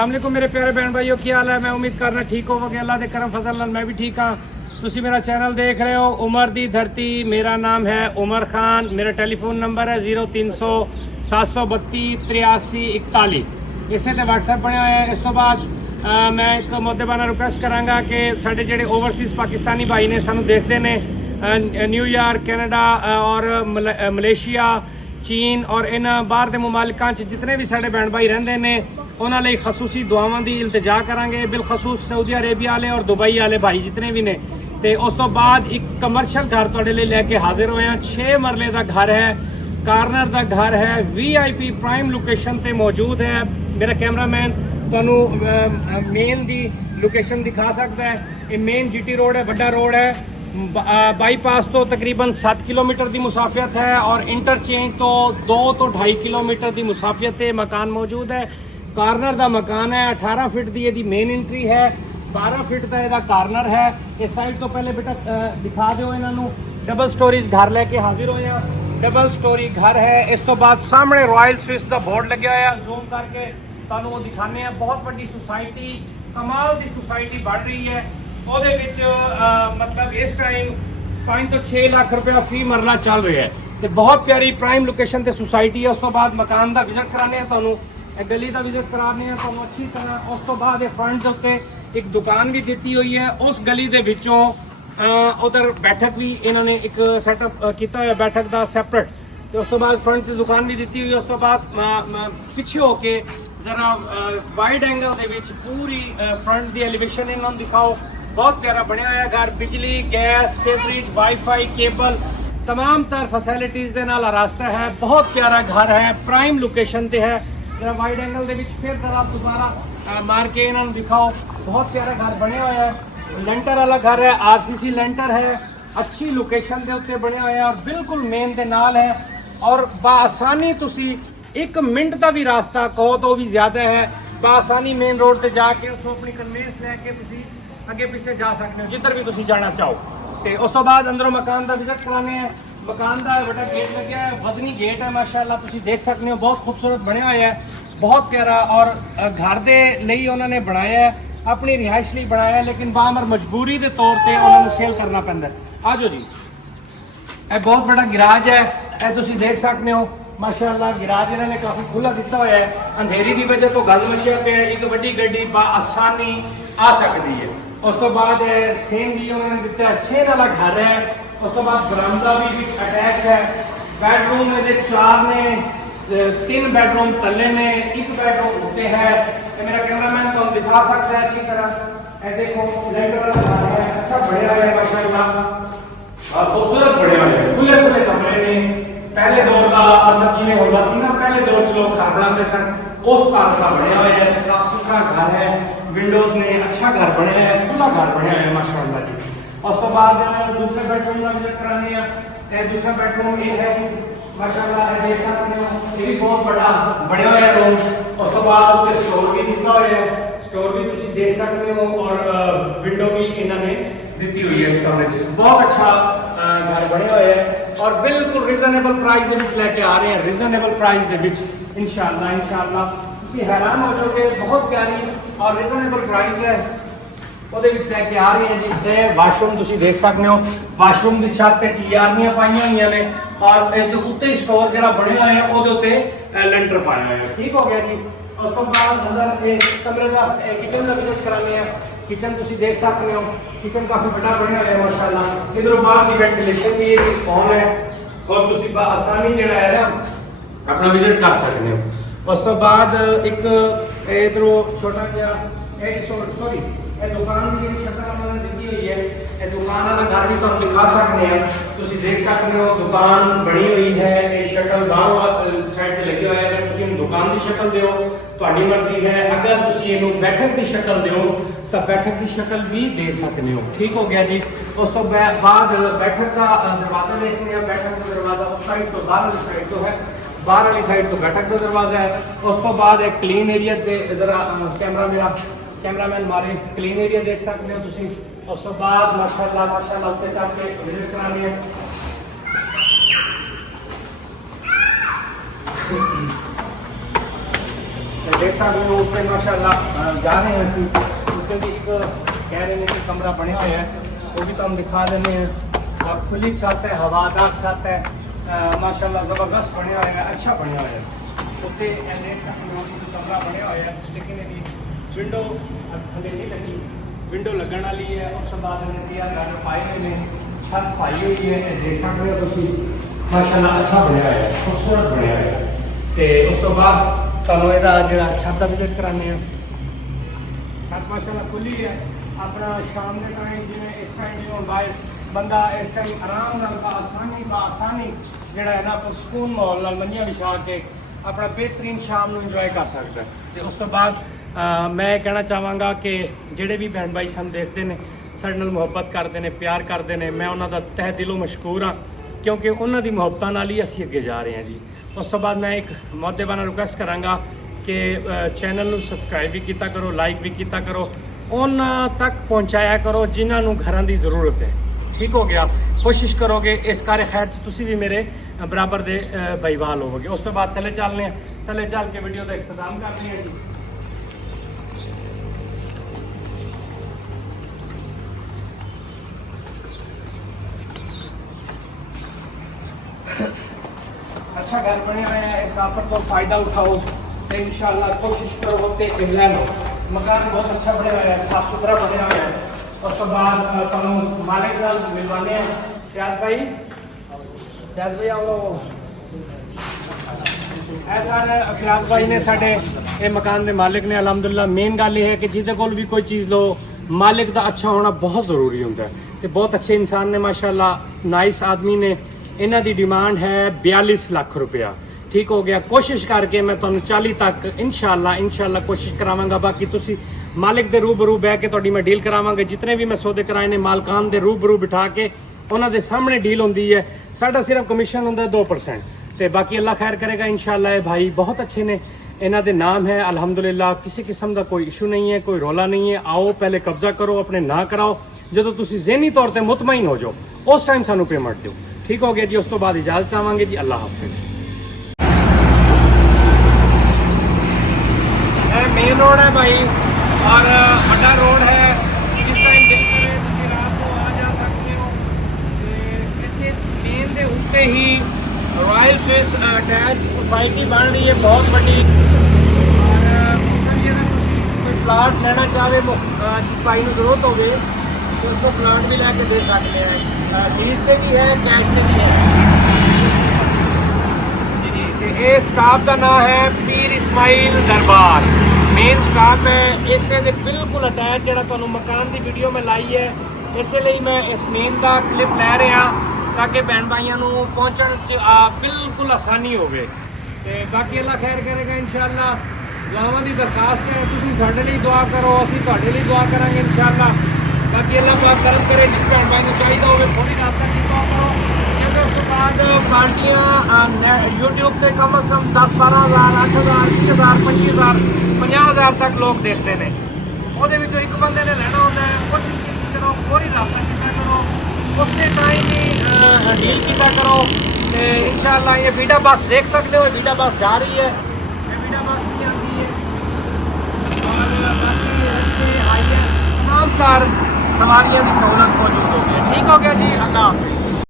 अस्सलामुअलैकुम मेरे प्यारे बहन भाइयों, क्या हाल है। मैं उम्मीद करना ठीक होवोगे। अल्लाह के करम फजल नाल मैं भी ठीक हाँ। तुसी मेरा चैनल देख रहे हो उमर दी धरती। मेरा नाम है उमर खान। मेरा टेलीफोन नंबर है 0300 732 83 41। इसे ते व्हाट्सएप बनया होया है। इस तो बाद मैं एक मुद्देबाना रिक्वेस्ट करांगा कि साडे जेडे ओवरसीज़ पाकिस्तानी भाई ने सानू देखते ने न्यूयॉर्क, कैनेडा और मलेशिया, चीन और इन बाहर के मुमालिकां जितने भी साडे बहन भाई रहिंदे ने उन्हां लई खसूसी दुआवां दी इल्तिजा करांगे। बिलखसूस सऊदी अरेबिया वाले और दुबई वाले भाई जितने भी ने। तो उस तो बाद एक कमर्शियल घर तुहाडे लई लैके हाजिर होए हैं। 6 मरले का घर है, कार्नर का घर है, VIP प्राइम लोकेशन ते मौजूद है। मेरा कैमरामैन तुहानू मेन दी लोकेशन दिखा सकता है। ये मेन GT रोड है, बड़ा रोड है। बाईपास तो तकरीबन 7 किलोमीटर की मुसाफियत है और इंटरचेंज तो 2 तो 2.5 किलोमीटर की मुसाफियत है। मकान मौजूद है। कार्नर का मकान है। 18 फीट की यदि मेन एंट्री है, 12 फीट का यदा कार्नर है। इस साइड तो पहले बेटा दिखा दो इन्हों। डबल स्टोरीज घर लैके हाजिर होए। डबल स्टोरी घर है। इस तो बाद सामने रॉयल स्विस का बोर्ड लगे हुआ। जूम करके तुहानू वो दिखाने। बहुत बड़ी सोसाइटी, कमाल की सोसाइटी बढ़ रही है। ਉਹਦੇ ਵਿੱਚ मतलब इस टाइम 5 तो 6 लाख रुपया फी मरला चल रहा है। तो बहुत प्यारी प्राइम लोकेशन ते सोसाइटी है। उस तो बाद मकान का विजिट कराने तुहानू, गली का विजिट कराने तुहानू अच्छी तरह। उस तो बाद फ्रंट के उत्ते एक दुकान भी दी हुई है। उस गली के विचों उधर बैठक भी इन्होंने एक सैटअप किया हुआ बैठक का सैपरेट। तो उस तो बाद फ्रंट की दुकान भी दी हुई है। उस तो बाद पिछे होके जरा वाइड एंगल के विच पूरी फ्रंट की एलिवेशन इन्होंने दिखाओ। बहुत प्यारा बनया हुआ घर, बिजली, गैस, सीवरेज, वाईफाई, केबल, तमाम तर फैसिलिटीज़ के नाल रास्ता है। बहुत प्यारा घर है, प्राइम लोकेशन पे है। जरा वाइड एंगल के विच फिर जरा दोबारा मार के इन्होंने दिखाओ। बहुत प्यारा घर बनया हुआ है। लेंटर वाला घर है, RCC लेंटर है। अच्छी लोकेशन के उत्ते बनया हुआ है और बिल्कुल मेन के नाल है। और बासानी तुसी 1 मिनट का भी रास्ता कहो तो भी ज़्यादा है। बासानी मेन रोड पर जाके उतो अपनी कन्वेंस लैके तुसी अगे पीछे जा सकते हो जिधर भी तुसी जाना चाहो। तो उस तो बाद अंदरों मकान का विजिट कराने हैं। मकान का बड़ा गेट लगे है, वजनी गेट है माशाल्लाह। तुसी देख सकते हो बहुत खूबसूरत बनया हुआ है, बहुत प्यारा। और घर के लिए उन्होंने बनाया है, अपनी रिहाइश लिए बनाया है, लेकिन बाहर मजबूरी के तौर पर उन्होंने सेल करना पैंदा है। आ जाओ जी, यह बहुत बड़ा गिराज है। यह तुसी देख सकते हो माशाल्लाह। गिराज इन्होंने काफ़ी खुला दिता हुआ है। अंधेरी की वजह तो गल मचिया पे एक वड्डी गड्डी आसानी आ सकती है। उस तो बाद सेन भी उन्होंने दिता है, सेन वाला घर है। उस तो बाद बरामदा भी अटैच है। बेडरूम में 4 ने, 3 बेडरूम तले में, 1 बेडरूम होते हैं। तो मेरा कैमरामैन तो दिखा सकता है अच्छी तरह। ऐसे देखो लेंटर वाला घर है, अच्छा बढ़िया है माशाल्लाह और खूबसूरत बढ़िया है। खुले खुले कमरे ने। पहले दौर का मतलब जिन्हें होता सी ना, पहले दौर च लोग घर बनाते सन, उस तरह का बनया हुआ है। साफ सुथरा घर है, विंडोज ने, अच्छा घर बनया है, खुला घर बनया है माशाल्लाह जी। उस तो बाद दूसरे बेडरूम का विजिट कराने हैं। दूसरा बेडरूम ये है माशाल्लाह, देख सकते हो ये भी बहुत बड़ा बढ़िया हुआ है रूम। उस तो बाद स्टोर भी दिता हुआ है, स्टोर भी तुम देख सकते हो और विंडो भी इन्होंने दी हुई है स्टोरेज। बहुत अच्छा घर बनया हुआ है और बिल्कुल रीजनेबल प्राइस के लेके आ रहे हैं। रीजनेबल प्राइस के इंशाल्लाह तुम हैरान हो जाओगे। बहुत प्यारी और रीजनेबल प्राइस है वो लैके आ रही है जी। वाशरूम तुम देख सकते हो, वाशरूम की छत पर टीआरनियां पाई हुई ने और इस उत्ते स्टोर जो बनया हुआ है वो लेंटर पाया हुआ है। ठीक हो गया जी। उस तो बाद अंदर कमरे का किचन का विजिट कराने हैं। किचन तुम देख सकते हो, किचन काफ़ी बड़ा बनया हुआ है माशाल्लाह। इधरों बाहर की वेंटिलेशन भी ऑन है और तुम आसानी जो है ना अपना विजिट कर सकते हो। उस तो बाद एक इधरों छोटा जहा सॉरी दुकान की शटर उन्होंने दी हुई है। यह दुकान वाला घर भी तुम दिखा सकते हैं। तुम देख सकते हो दुकान बनी हुई है। ये शटल बाहर साइड पर लगे हुए हैं। अगर तुम दुकान की शक्ल दो तो मर्जी है। अगर तुम इनू बैठक की शक्ल दो तो बैठक की शक्ल भी दे सकते हो। ठीक हो गया जी। उस तो बाद बैठक का दरवाजा देखते हैं। बैठक का दरवाजा उस साइड तो बाहर वाली साइड तो है, बाहर वाली साइड तो बैठक का दरवाजा है। उस तो बाद एक क्लीन एरिया जरा मेरा कैमरामैन मारे क्लीन एरिया देख सकते हो तुम। उस तो बाद माशाल्लाह उत्ते चल के विजिट कराने हैं। देख सकते हो ऊपर माशाल्लाह जा रहे हैं ਅਸੀਂ ਉੱਤੇ ਵੀ ਇੱਕ ਕਹਿ ਰਹੇ ਨੇ ਕਿ ਕਮਰਾ ਬਣਿਆ ਹੋਇਆ ਹੈ ਉਹ ਵੀ ਤੁਹਾਨੂੰ ਦਿਖਾ ਦਿੰਦੇ हैं और खुली छत है हवादार छत है माशाल्लाह ज़बरदस्त बनया होया है अच्छा बनया होया है ਉੱਤੇ ਇਹ ਦੇਖ ਸਕਦੇ ਹੋ ਕਿ ਕਮਰਾ ਬਣਿਆ ਹੋਇਆ ਹੈ ਲੇਕਿਨ ਇਹਦੀ ਵਿੰਡੋ ਥੱਲੇ ਨਹੀਂ ਲੱਗੀ ਵਿੰਡੋ ਲੱਗਣ ਵਾਲੀ ਹੈ ਉਸ ਤੋਂ ਬਾਅਦ ਇਹਨੇ ਤਿਆਰ ਕਰ ਪਾਏ ਹੋਏ ਨੇ छत पाई हुई है देख सकते हो तुम माशाल्लाह अच्छा बनया है खूबसूरत बनया है तो उस तो बाद तुहानू इहदा जिहड़ा छत का विजिट कराने हैं छत माशाल्लाह खुली है अपना शाम के टाइम जिवें इस टाइम जो बाहर बंदा इस टाइम आराम नाल आसानी जिहड़ा है ना सुकून माहौल नाल मंजियां विछा के अपना बेहतरीन शाम नूं इंजॉय कर सकता है तो उस तो बाद मैं कहना चाहांगा कि जिहड़े भी भैन भाई सन देखते हैं ਸਾਡੇ ਨਾਲ ਮੁਹੱਬਤ ਕਰਦੇ ਨੇ ਪਿਆਰ ਕਰਦੇ ਨੇ ਮੈਂ ਉਹਨਾਂ ਦਾ ਤਹਿ ਦਿਲੋਂ ਮਸ਼ਕੂਰ ਹਾਂ ਕਿਉਂਕਿ ਉਹਨਾਂ ਦੀ ਮੁਹੱਬਤਾਂ ਨਾਲ ਹੀ ਅਸੀਂ ਅੱਗੇ ਜਾ ਰਹੇ ਹਾਂ ਜੀ ਉਸ ਤੋਂ ਬਾਅਦ ਮੈਂ ਇੱਕ ਮੁਅੱਦਬਾਨਾ ਰਿਕੁਐਸਟ ਕਰਾਂਗਾ ਕਿ ਚੈਨਲ ਨੂੰ ਸਬਸਕ੍ਰਾਈਬ ਵੀ ਕੀਤਾ ਕਰੋ ਲਾਈਕ ਵੀ ਕੀਤਾ ਕਰੋ ਉਹਨਾਂ ਤੱਕ ਪਹੁੰਚਾਇਆ ਕਰੋ ਜਿਨ੍ਹਾਂ ਨੂੰ ਘਰਾਂ ਦੀ ਜ਼ਰੂਰਤ ਹੈ ਠੀਕ ਹੋ ਗਿਆ ਕੋਸ਼ਿਸ਼ ਕਰੋਗੇ ਇਸ ਕਾਰੇ ਖੈਰ 'ਚ ਤੁਸੀਂ ਵੀ ਮੇਰੇ ਬਰਾਬਰ ਦੇ ਭਾਈਵਾਲ ਹੋਵੋਗੇ ਉਸ ਤੋਂ ਬਾਅਦ ਥੱਲੇ ਚੱਲਦੇ ਹਾਂ ਥੱਲੇ ਚੱਲ ਕੇ ਵੀਡੀਓ ਦਾ ਇਖਤਤਾਮ ਕਰਦੇ ਹਾਂ ਜੀ अच्छा घर बने हुए हैं इस ऑफर को फ़ायदा उठाओ तो इंशाल्लाह कोशिश करो कि ले लो मकान बहुत अच्छा बने हुआ है साफ़ सुथरा बने हुआ है और सब बाद तुम मालिक नाल मिलवाने हैं फ्याज भाई आओ ऐसा है फ्याज भाई ने साढ़े ये मकान के मालिक ने अलहमदुलिल्लाह मेन गल ये है कि जिदे कोल भी कोई चीज़ लो मालिक का अच्छा होना बहुत ज़रूरी होता है तो बहुत अच्छे इंसान ने माशाल्लाह नाइस आदमी ने इन्हों की डिमांड है 42 लाख रुपया ठीक हो गया कोशिश करके मैं तुहानू 40 तक इंशाल्लाह कोशिश करावांगा बाकी तुसी मालिक दे रूबरू बह के तुहाडी मैं डील करावांगा जितने भी मैं सौदे कराए ने मालकान दे रूबरू बिठा के उन्होंने दे सामने डील होंदी है साडा सिर्फ कमीशन होंदा 2% तो बाकी अल्लाह खैर करेगा इंशाल्लाह ये भाई बहुत अच्छे ने इन्हों दे नाम है अल्हम्दुलिल्लाह किसी किस्म का कोई इशू नहीं है कोई रौला नहीं है आओ पहले कब्जा करो अपने ना कराओ जो तुसी ज़हनी तौर पर मुतमईन हो जाओ उस टाइम सानू पेमेंट दो ठीक हो गया जी उस तो बाद इजाज़त चाहांगे जी अल्लाह हाफिज़ मेन रोड है भाई और बड़ा रोड है जिस टाइम दिल करे तुम रात को आ जा सकते हो इसे मेन के उत्ते ही रॉयल स्विस अटैच सोसाइटी बन रही है बहुत बड़ी और कोई प्लाट लेना चाहे जिस भाई को जरूरत होगी तो उसको प्लाट भी लैके दे सकते हैं लीज से भी है कैश से भी है जी ये स्टाफ का नाम है पीर इस्माइल दरबार मेन स्टाफ है इसे दे बिल्कुल अटैच जो तुहानू मकान की वीडियो में लाई है इसलिए मैं इस मेन का क्लिप लै रहा ताकि भैन भाइयों को पहुँचने बिल्कुल आसानी हो बाकी अल्लाह खैर करेगा इंशाल्लाह दुआवां की दरखास्त है तुसीं साडे लई दुआ करो असीं तुहाडे लई दुआ करांगे इंशाल्लाह बाकी अल्लाह पाक करम करे जिस भैन भाई को चाहिए होवे थोड़ी रास्ता कीता करो क्योंकि उस तो बाद पार्टियां यूट्यूब से कम से कम 10-12 हज़ार 8 हज़ार 20 हज़ार 50 हज़ार तक लोग देखते हैं वो एक बंदे ने रहना होता है कोशिश करो थोड़ी रास्ता कीता करो उसके टाइम ही डील कीता करो तो इंशाल्लाह ये वीडा बस देख सकते हो वीडा बस जा रही है ये वीडा बस भी आती है और बाकी आई है तमाम कार सवारियां की सहूलत मौजूद होगी ठीक हो गया जी अल्लाह हाफिज़।